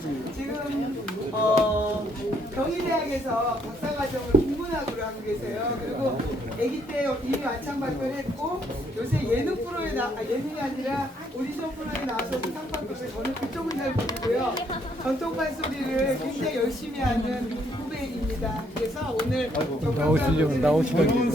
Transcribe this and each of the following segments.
지금 어, 경희대학에서 박사과정을 국문학으로 하고 계세요. 그리고 아기 때 이미 완창 발표를 했고 요새 예능 프로에 나 아, 예능이 아니라 오디션 프로에 나와서 상 받고서 저는 그쪽을 잘 모르고요. 전통 판소리를 굉장히 열심히 하는 후배입니다. 그래서 오늘 나오시려고 나오시는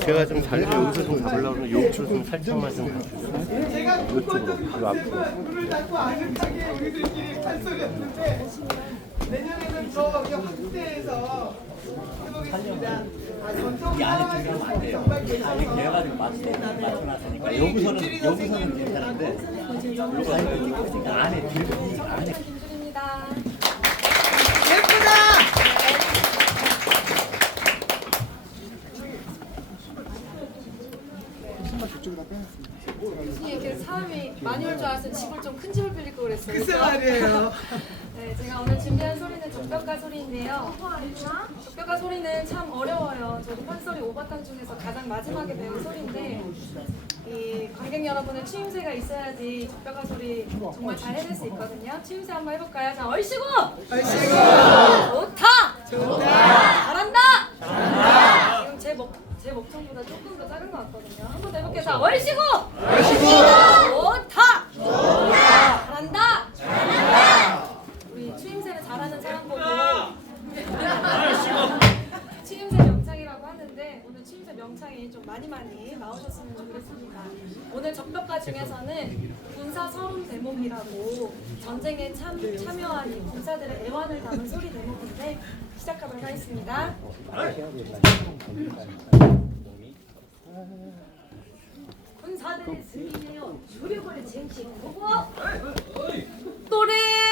제가 좀 자리를 여기서 좀 잡으려고 그러면 여기서 좀 살짝만 좀 가주세요. 제가 꿈꿨던 컨셉은 불을 닫고 아늑하게 우리들끼리 판소리였는데 내년에는 더 확대해서 맞춰놨으니까 여기서는 여기서는 괜찮은데 여기 안에 들고 안에! 이 이렇게 사람이 많이 올 줄 알았어요. 집을 좀 큰 집을 빌릴 걸 그랬어요. 글쎄? 말이에요. 네, 제가 오늘 준비한 소리는 적벽가 소리인데요. 소리는 참 어려워요. 저도 판소리 오바탕 중에서 가장 마지막에 배운 소리인데 이 관객 여러분의 추임새가 있어야지 적벽가 소리 정말 잘 해낼 수 있거든요. 추임새 한번 해볼까요? 자, 얼씨구! 얼씨구! 좋다! 좋다! 잘한다! 잘한다! 지금 제 목, 제 목청보다 조금 더 작은 것 같거든요. 한번 더 해볼게요. 자, 얼씨구! 얼씨구! 오늘 추임새 명창이 좀 많이 많이 나오셨으면 좋겠습니다. 오늘 적벽가 중에서는 군사 서운 대목이라고 전쟁에 참, 참여한 이 군사들의 애환을 담은 소리 대목인데 시작하도록 하겠습니다. 군사들의 승리내어 주력을 쟁취하고 노래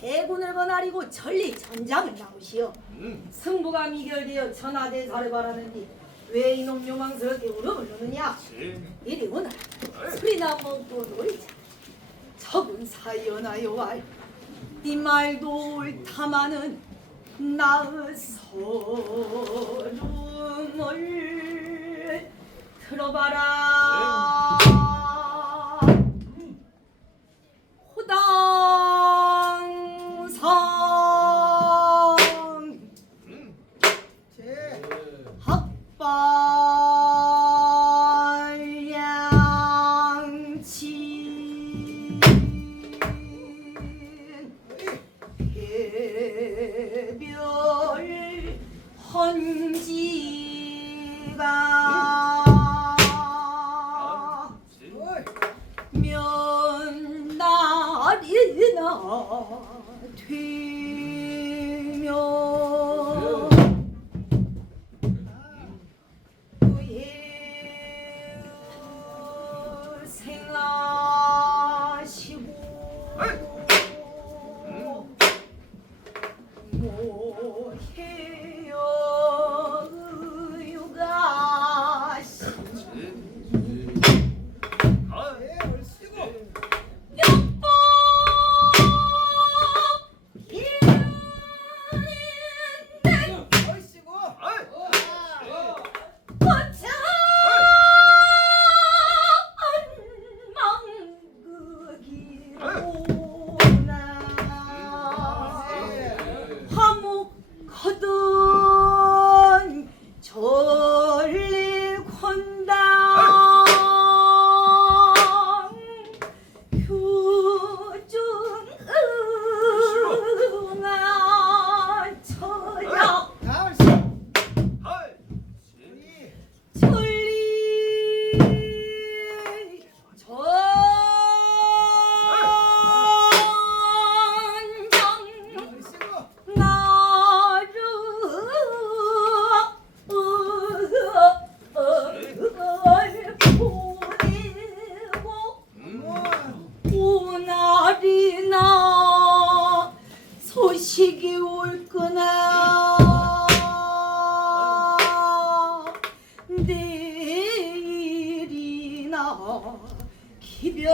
대군을 거나리고 전리 전장을 나오시오. 승부가 미결되어 천하대사를 바라는데 왜 이놈 요망스럽게 울음을 누느냐? 이리 오너라 술이나 먹고 놀자. 적은 사연하여 와요 네 말도 옳다마는 나의 서름을 들어봐라 나? 되며 허드 내일이나 기별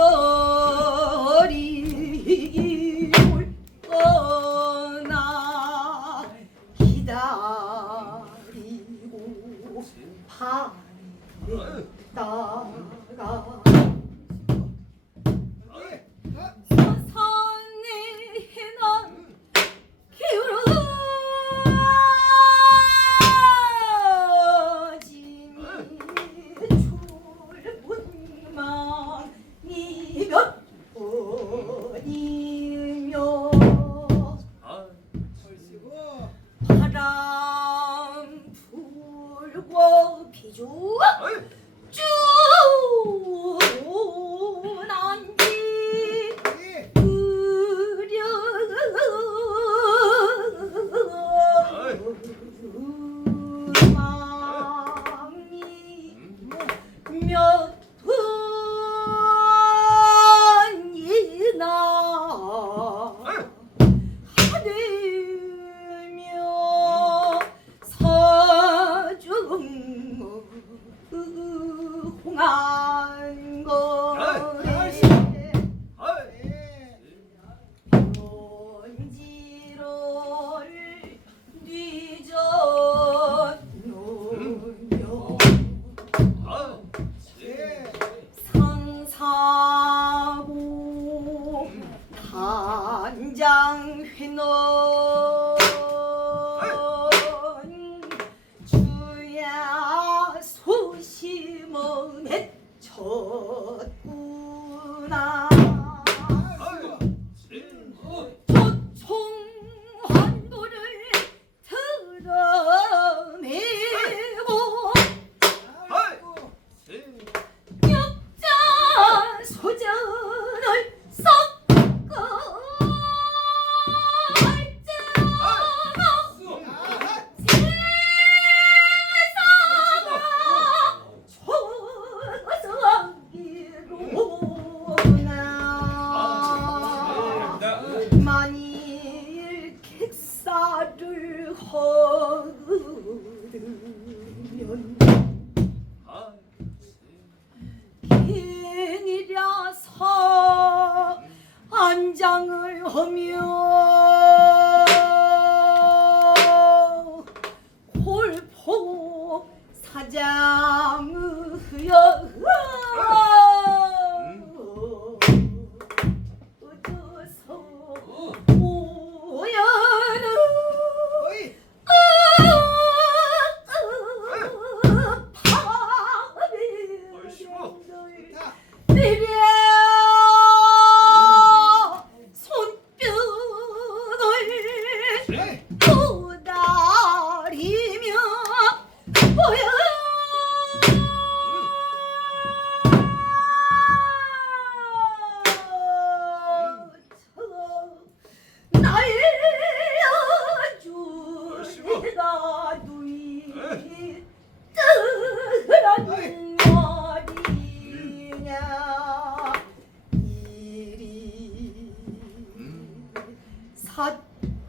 회논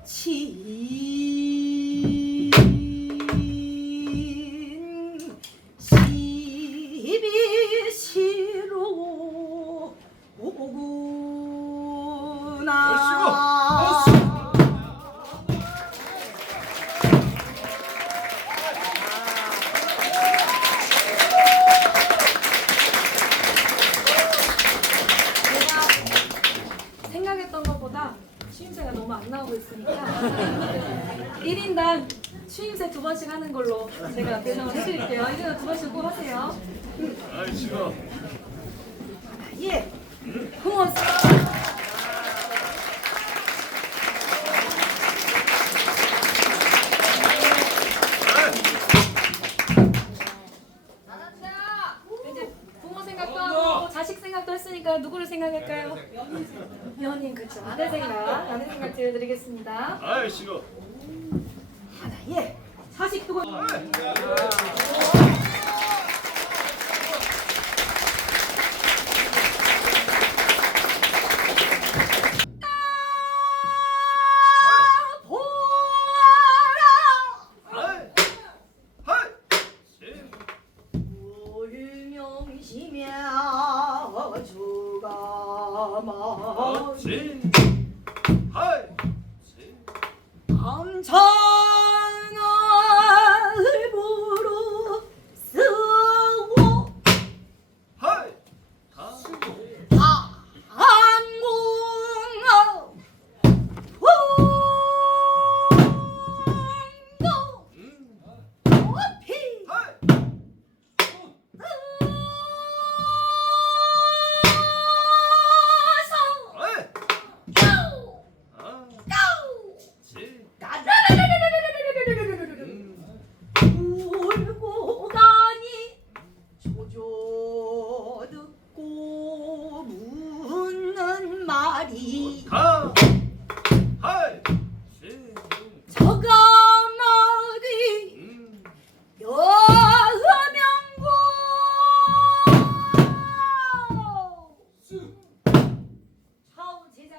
사 있으니까 1인당 추임새 두 번씩 하는 걸로 제가 배정을 해드릴게요. 1인당 두 번씩 꼭 하세요. 예. 흥원 이제 생각도 했으니까 누구를 생각할까요? 연인 그쵸. 아내 생각, 아내 생각 들려드리겠습니다. 아이씨고. 하나 예. 자식 두고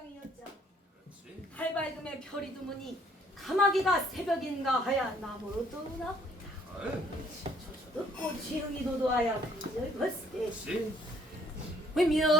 제장이었자 진 할발금에 별이 드무니 가마귀가 새벽인가 하야 나무로 떠나보이다. 하이 듣고 지흥이 도도하야 그절 벗세 진 회명